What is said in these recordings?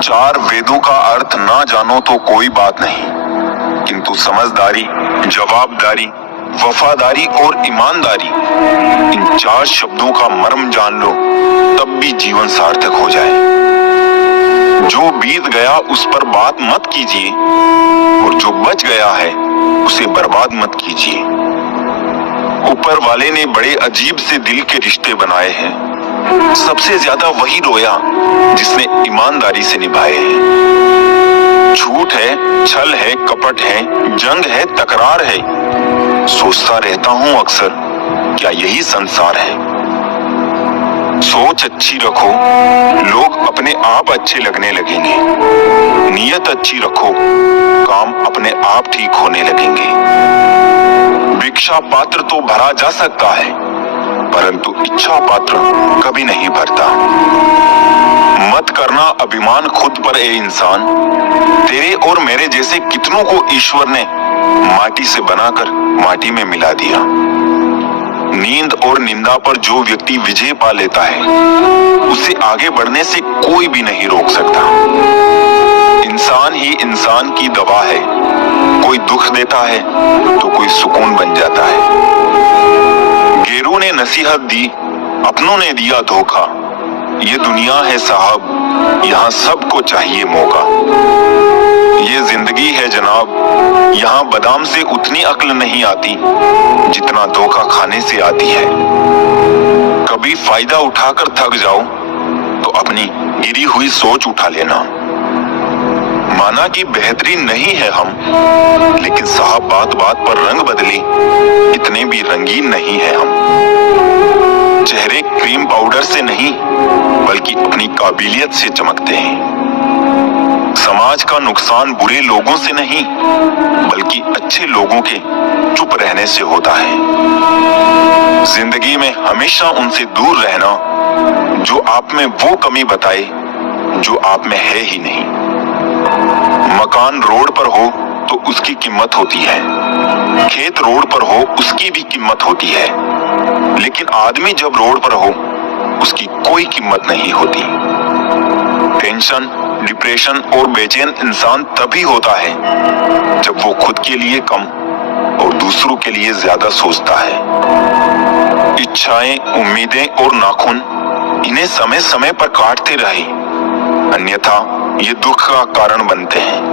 चार वेदों का अर्थ ना जानो तो कोई बात नहीं, किंतु समझदारी, जवाबदारी, वफादारी और ईमानदारी, इन चार शब्दों का मर्म जान लो, तब भी जीवन सार्थक हो जाए। जो बीत गया उस पर बात मत कीजिए, और जो बच गया है उसे बर्बाद मत कीजिए। ऊपर वाले ने बड़े अजीब से दिल के रिश्ते बनाए हैं। सबसे ज्यादा वही रोया जिसने ईमानदारी से निभाए हैं। झूठ है, छल है, कपट है, जंग है, तकरार है। सोचता रहता हूँ अक्सर, क्या यही संसार है? सोच अच्छी रखो, लोग अपने आप अच्छे लगने लगेंगे। नीयत अच्छी रखो, काम अपने आप ठीक होने लगेंगे। भिक्षा पात्र तो भरा जा सकता है, परंतु इच्छा पात्र कभी नहीं भरता। मत करना अभिमान खुद पर ए इंसान। तेरे और मेरे जैसे कितनों को ईश्वर ने माटी से बनाकर माटी में मिला दिया। नींद और निंदा पर जो व्यक्ति विजय पा लेता है, उसे आगे बढ़ने से कोई भी नहीं रोक सकता। इंसान ही इंसान की दवा है। कोई दुख देता है तो कोई सुकून बन जाता है। गैरों ने नसीहत दी, अपनों ने दिया धोखा। ये दुनिया है साहब, यहाँ सबको चाहिए मौका। ये जिंदगी है जनाब, यहाँ बादाम से उतनी अक्ल नहीं आती जितना धोखा खाने से आती है। कभी फायदा उठाकर थक जाओ तो अपनी गिरी हुई सोच उठा लेना। माना कि बेहतरीन नहीं है हम, लेकिन साहब बात बात पर रंग बदले इतने भी रंगीन नहीं है हम। चेहरे क्रीम पाउडर से नहीं, बल्कि अपनी काबिलियत से चमकते हैं। समाज का नुकसान बुरे लोगों से नहीं, बल्कि अच्छे लोगों के चुप रहने से होता है। जिंदगी में हमेशा उनसे दूर रहना जो आप में वो कमी बताए जो आप में है ही नहीं। मकान रोड पर हो तो उसकी कीमत होती है, खेत रोड पर हो उसकी भी कीमत होती है, लेकिन आदमी जब रोड पर हो उसकी कोई कीमत नहीं होती। टेंशन, डिप्रेशन और बेचैन इंसान तभी होता है जब वो खुद के लिए कम और दूसरों के लिए ज्यादा सोचता है। इच्छाएं, उम्मीदें और नाखून, इन्हें समय समय पर काटते रहे, अन्यथा ये दुख का कारण बनते हैं।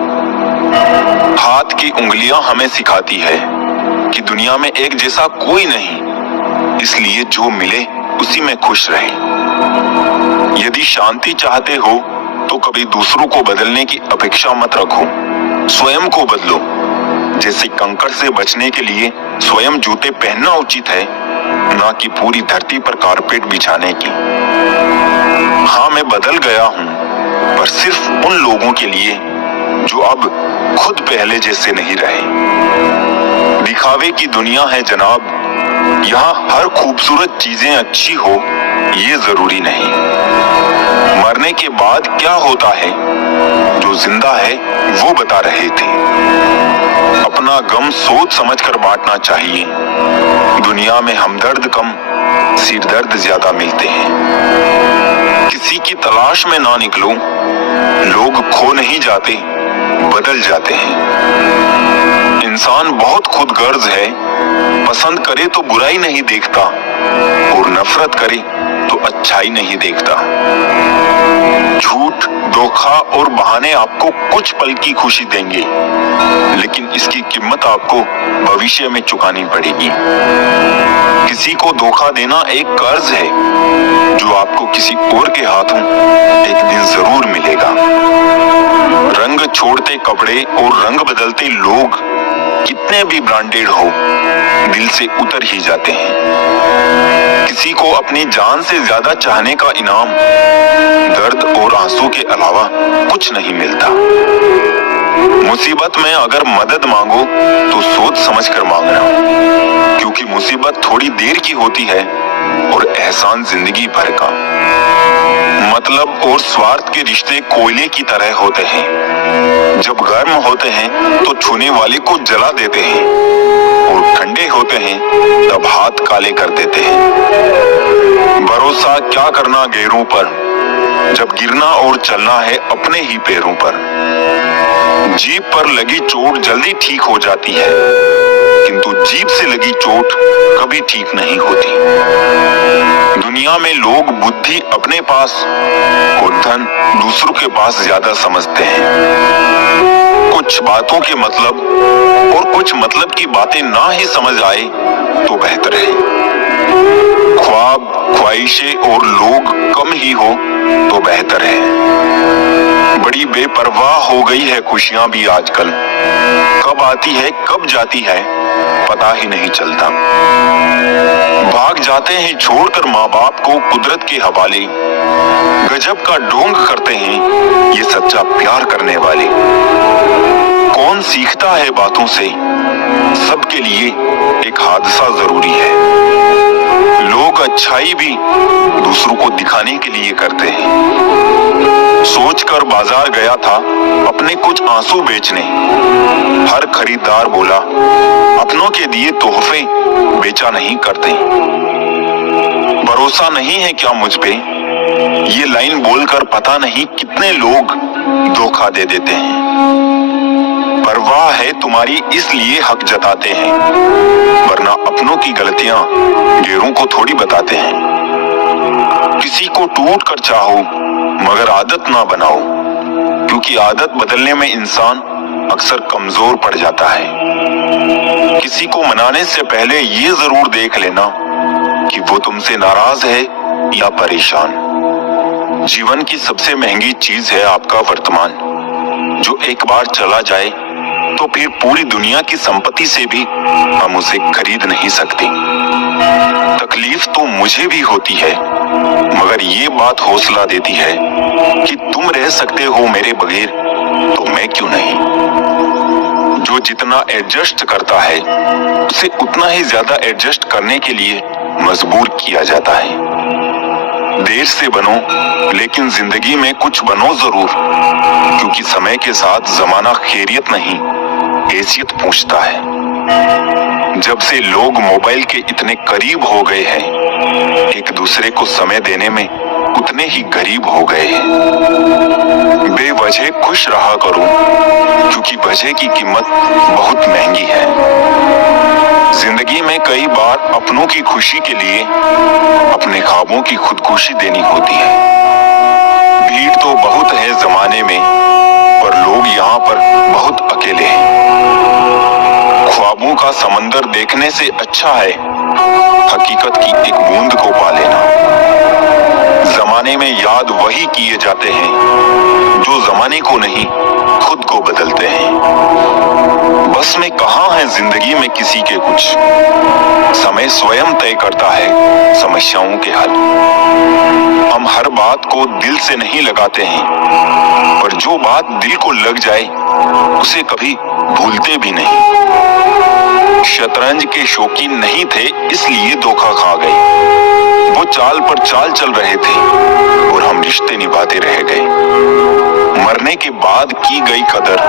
हाथ की उंगलियां हमें सिखाती है कि दुनिया में एक जैसा कोई नहीं, इसलिए जो मिले उसी में खुश रहें। यदि शांति चाहते हो तो कभी दूसरों को बदलने की अपेक्षा मत रखो, स्वयं को बदलो। जैसे कंकड़ से बचने के लिए स्वयं जूते पहनना उचित है, ना कि पूरी धरती पर कारपेट बिछाने की। हाँ, मैं बदल गया हूँ, पर सिर्फ उन लोगों के लिए जो अब खुद पहले जैसे नहीं रहे। दिखावे की दुनिया है जनाब, यहाँ हर खूबसूरत चीजें अच्छी हो ये जरूरी नहीं। मरने के बाद क्या होता है, जो जिंदा है वो बता रहे थे। अपना गम सोच समझकर बांटना चाहिए। दुनिया में हमदर्द कम, सिरदर्द ज्यादा मिलते हैं। किसी की तलाश में ना निकलो, लोग खो नहीं जाते, बदल जाते हैं। इंसान बहुत खुदगर्ज है, पसंद करे तो बुराई नहीं देखता, और नफरत करे तो अच्छाई नहीं देखता। झूठ, धोखा और बहाने आपको कुछ पल की खुशी देंगे, लेकिन इसकी कीमत आपको भविष्य में चुकानी पड़ेगी। किसी को धोखा देना एक कर्ज है जो आपको किसी और के हाथों एक दिन जरूर मिलेगा। रंग छोड़ते कपड़े और रंग बदलते लोग कितने भी ब्रांडेड हो, दिल से उतर ही जाते हैं। किसी को अपनी जान से ज्यादा चाहने का इनाम दर्द और आंसू के अलावा कुछ नहीं मिलता। मुसीबत में अगर मदद मांगो तो सोच समझकर मांगना, क्योंकि मुसीबत थोड़ी देर की होती है और एहसान जिंदगी भर का। मतलब और स्वार्थ के रिश्ते कोयले की तरह होते हैं। जब गर्म होते हैं तो छूने वाले को जला देते हैं, और ठंडे होते हैं तब हाथ काले कर देते हैं। भरोसा क्या करना गैरों पर, जब गिरना और चलना है अपने ही पैरों पर। जीभ पर लगी चोट जल्दी ठीक हो जाती है, किंतु जीभ से लगी चोट कभी ठीक नहीं होती। दुनिया में लोग बुद्धि अपने पास और धन दूसरों के पास ज्यादा समझते हैं। कुछ बातों के मतलब और कुछ मतलब की बातें ना ही समझ आए तो बेहतर है। ख्वाब, ख्वाहिशें और लोग कम ही हो तो बेहतर है। बड़ी बेपरवाह हो गई है खुशियां भी आजकल, कब आती है कब जाती है पता ही नहीं चलता। भाग जाते हैं छोड़कर माँ बाप को कुदरत के हवाले, गजब का ढोंग करते हैं ये सच्चा प्यार करने वाले। कौन सीखता है बातों से, सबके लिए एक हादसा जरूरी है। लोग अच्छाई भी दूसरों को दिखाने के लिए करते हैं। सोचकर बाजार गया था अपने कुछ आंसू बेचने, हर खरीदार बोला अपनों के दिए तोहफे बेचा नहीं करते। भरोसा नहीं है क्या मुझ पे, ये लाइन बोलकर पता नहीं कितने लोग धोखा दे देते हैं। परवाह है तुम्हारी इसलिए हक जताते हैं, वरना अपनों की गलतियां गैरों को थोड़ी बताते हैं। किसी को टूट कर चाहो मगर आदत ना बनाओ, क्योंकि आदत बदलने में इंसान अक्सर कमजोर पड़ जाता है। किसी को मनाने से पहले ये जरूर देख लेना कि वो तुमसे नाराज है या परेशान। जीवन की सबसे महंगी चीज है आपका वर्तमान, जो एक बार चला जाए तो फिर पूरी दुनिया की संपत्ति से भी हम उसे खरीद नहीं सकते। तकलीफ तो मुझे भी होती है, मगर ये बात हौसला देती है कि तुम रह सकते हो मेरे बगैर, तो मैं क्यों नहीं। जो जितना एडजस्ट करता है उसे उतना ही ज्यादा एडजस्ट करने के लिए मजबूर किया जाता है। देर से बनो लेकिन जिंदगी में कुछ बनो जरूर, क्योंकि समय के साथ जमाना खैरियत नहीं हैसियत पूछता है। जब से लोग मोबाइल के इतने करीब हो गए हैं, एक दूसरे को समय देने में उतने ही गरीब हो गए हैं। बेवजह खुश रहा करो, क्योंकि वजह की कीमत बहुत महंगी है। जिंदगी में कई बार अपनों की खुशी के लिए अपने ख्वाबों की खुदकुशी देनी होती है। भीड़ तो बहुत है जमाने में, पर लोग यहाँ पर बहुत अकेले हैं। ख्वाबों का समंदर देखने से अच्छा है हकीकत की एक बूंद को पा लेना। जमाने में याद वही किए जाते हैं जो जमाने को नहीं खुद को बदलते हैं। बस में कहाँ है जिंदगी में किसी के कुछ, समय स्वयं तय करता है समस्याओं के हल। हम हर बात को दिल से नहीं लगाते हैं, पर जो बात दिल को लग जाए उसे कभी भूलते भी नहीं। शतरंज के शौकीन नहीं थे इसलिए धोखा खा गए। वो चाल पर चाल चल रहे थे और हम रिश्ते निभाते रह गए। मरने के बाद की गई कदर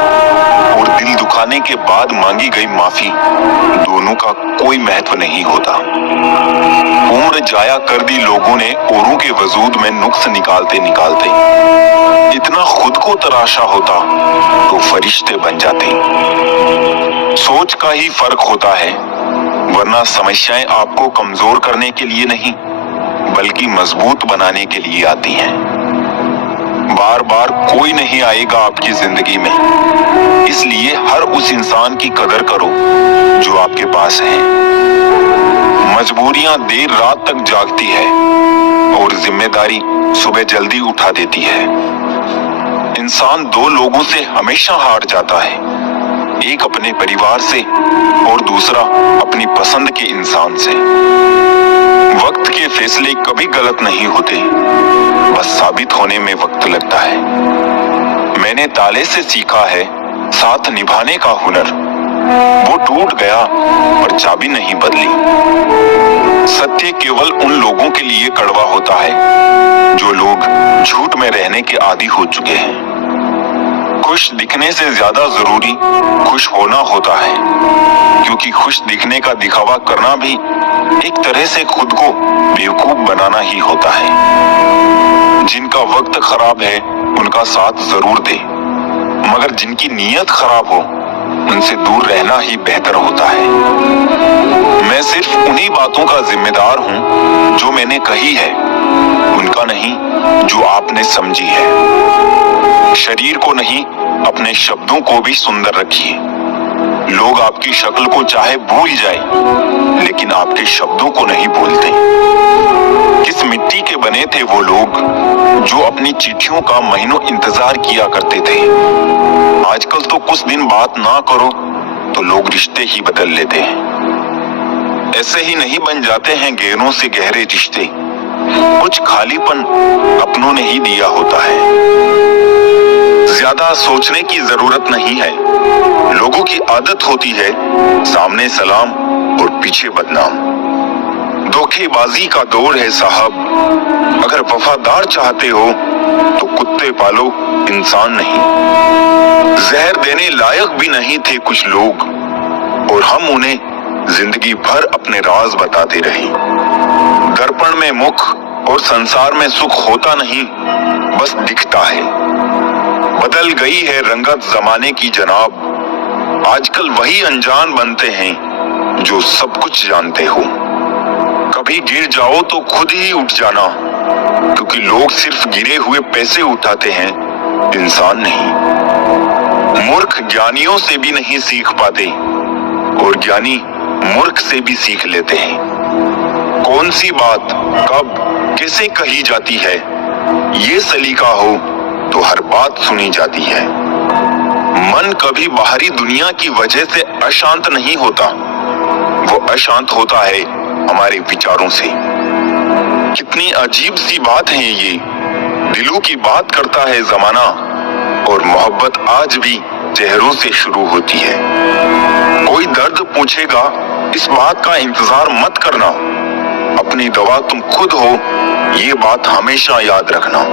और दिल दुखाने के बाद मांगी गई माफी, दोनों का कोई महत्व नहीं होता। उम्र जाया कर दी लोगों ने औरों के वजूद में नुक्स निकालते निकालते। इतना खुद को तराशा होता तो फरिश्ते बन जाते। सोच का ही फर्क होता है, वरना समस्याएं आपको कमजोर करने के लिए नहीं बल्कि मजबूत बनाने के लिए आती हैं। बार बार कोई नहीं आएगा आपकी जिंदगी में, इसलिए हर उस इंसान की कदर करो जो आपके पास है। मजबूरियां देर रात तक जागती है और जिम्मेदारी सुबह जल्दी उठा देती है। इंसान दो लोगों से हमेशा हार जाता है, एक अपने परिवार से और दूसरा अपनी पसंद के इंसान से। वक्त के फैसले कभी गलत नहीं होते, बस साबित होने में वक्त लगता है। मैंने ताले से सीखा है साथ निभाने का हुनर, वो टूट गया पर चाबी नहीं बदली। सत्य केवल उन लोगों के लिए कड़वा होता है जो लोग झूठ में रहने के आदी हो चुके हैं। खुश दिखने से ज्यादा जरूरी खुश होना होता है, क्योंकि खुश दिखने का दिखावा करना भी एक तरह से खुद को बेवकूफ बनाना ही होता है। जिनका वक्त खराब है उनका साथ जरूर दे, मगर जिनकी नीयत खराब हो उनसे दूर रहना ही बेहतर होता है। मैं सिर्फ उन्हीं बातों का जिम्मेदार हूं जो मैंने कही है, उनका नहीं जो आपने समझी है। शरीर को नहीं, अपने शब्दों को भी सुंदर रखिए। लोग आपकी शक्ल को चाहे भूल जाए, लेकिन आपके शब्दों को नहीं भूलते। किस मिट्टी के बने थे वो लोग जो अपनी चिट्ठियों का महीनों इंतजार किया करते थे। आजकल तो कुछ दिन बात ना करो तो लोग रिश्ते ही बदल लेते हैं। ऐसे ही नहीं बन जाते हैं गहरों से गहरे रिश्ते, कुछ खालीपन अपनों ने ही दिया होता है। ज्यादा सोचने की जरूरत नहीं है। लोगों की आदत होती है सामने सलाम और पीछे बदनाम। धोखेबाजी का दौर है साहब। अगर वफादार चाहते हो तो कुत्ते पालो, इंसान नहीं। जहर देने लायक भी नहीं थे कुछ लोग, और हम उन्हें जिंदगी भर अपने राज बताते रहे। दर्पण में मुख और संसार में सुख होता नहीं, बस दिखता है। बदल गई है रंगत जमाने की जनाब। आजकल वही अनजान बनते हैं जो सब कुछ जानते हो। कभी गिर जाओ तो खुद ही उठ जाना, क्योंकि लोग सिर्फ गिरे हुए पैसे उठाते हैं, इंसान नहीं। मूर्ख ज्ञानियों से भी नहीं सीख पाते, और ज्ञानी मूर्ख से भी सीख लेते हैं। कौन सी बात कब कैसे कही जाती है, ये सलीका हो तो हर बात सुनी जाती है। मन कभी बाहरी दुनिया की वजह से अशांत नहीं होता, वो अशांत होता है हमारे विचारों से। कितनी अजीब सी बात है ये, दिलों की बात करता है जमाना, और मोहब्बत आज भी चेहरों से शुरू होती है। कोई दर्द पूछेगा, इस बात का इंतजार मत करना, अपनी दवा तुम खुद हो, ये बात हमेशा याद रखना।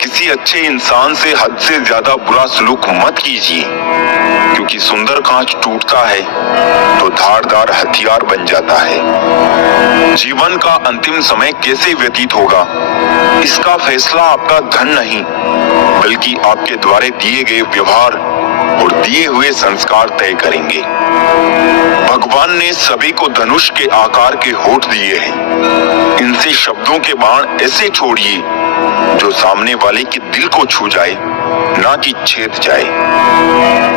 किसी अच्छे इंसान से हद से ज्यादा बुरा सलूक मत कीजिए, क्योंकि सुंदर कांच टूटता है तो धारदार हथियार बन जाता है। जीवन का अंतिम समय कैसे व्यतीत होगा, इसका फैसला आपका धन नहीं, बल्कि आपके द्वारा दिए गए व्यवहार और दिए हुए संस्कार तय करेंगे। भगवान ने सभी को धनुष के आकार के होठ दिए हैं। इनसे शब्दों के बाण ऐसे छोड़िए जो सामने वाले के दिल को छू जाए, ना कि छेद जाए।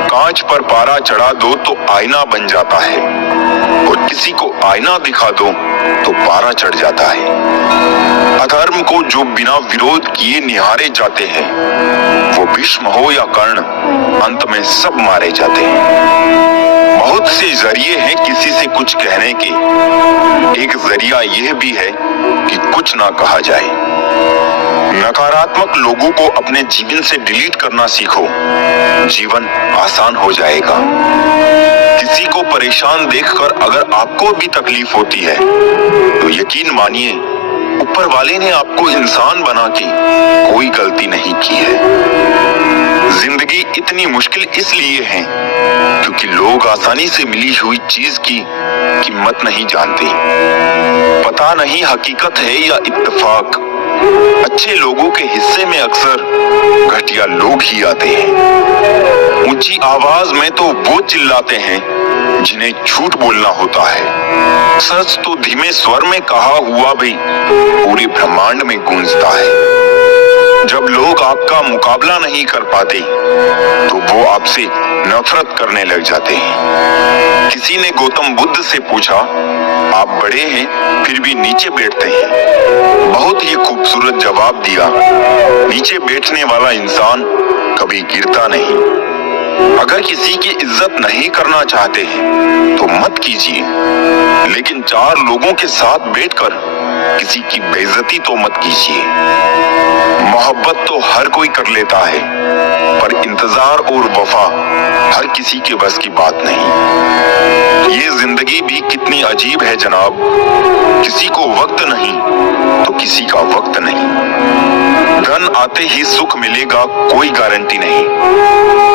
कांच पर पारा चढ़ा दो तो आईना बन जाता है, और किसी को आईना दिखा दो तो पारा चढ़ जाता है। अधर्म को जो बिना विरोध किए निहारे जाते हैं, वो भीष्म हो या कर्ण, अंत में सब मारे जाते हैं। बहुत से जरिए हैं किसी से कुछ कहने के, एक जरिया यह भी है कि कुछ ना कहा जाए। नकारात्मक लोगों को अपने जीवन से डिलीट करना सीखो, जीवन आसान हो जाएगा। किसी को परेशान देखकर अगर आपको भी तकलीफ होती है तो यकीन मानिए ऊपर वाले ने आपको इंसान बना के कोई गलती नहीं की है। जिंदगी इतनी मुश्किल इसलिए है क्योंकि लोग आसानी से मिली हुई चीज की कीमत नहीं जानते। पता नहीं हकीकत है या इत्तेफाक, अच्छे लोगों के हिस्से में अक्सर घटिया लोग ही आते हैं। ऊंची आवाज में तो वो चिल्लाते हैं जिन्हें झूठ बोलना होता है। सच तो धीमे स्वर में कहा हुआ भी पूरे ब्रह्मांड में गूंजता है। जब लोग आपका मुकाबला नहीं कर पाते तो वो आपसे नफरत करने लग जाते हैं। किसी ने गौतम बुद्ध से पूछा, आप बड़े हैं फिर भी नीचे बैठते हैं। बहुत ही खूबसूरत जवाब दिया, नीचे बैठने वाला इंसान कभी गिरता नहीं। अगर किसी की इज्जत नहीं करना चाहते हैं तो मत कीजिए, लेकिन चार लोगों के साथ बैठकर किसी की बेइज्जती तो मत कीजिए। मोहब्बत तो हर कोई कर लेता है, पर इंतजार और वफा हर किसी के बस की बात नहीं। ये जिंदगी भी कितनी अजीब है जनाब, किसी को वक्त नहीं तो किसी का वक्त नहीं। धन आते ही सुख मिलेगा कोई गारंटी नहीं,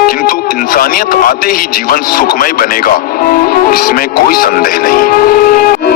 किंतु इंसानियत आते ही जीवन सुखमय बनेगा, इसमें कोई संदेह नहीं।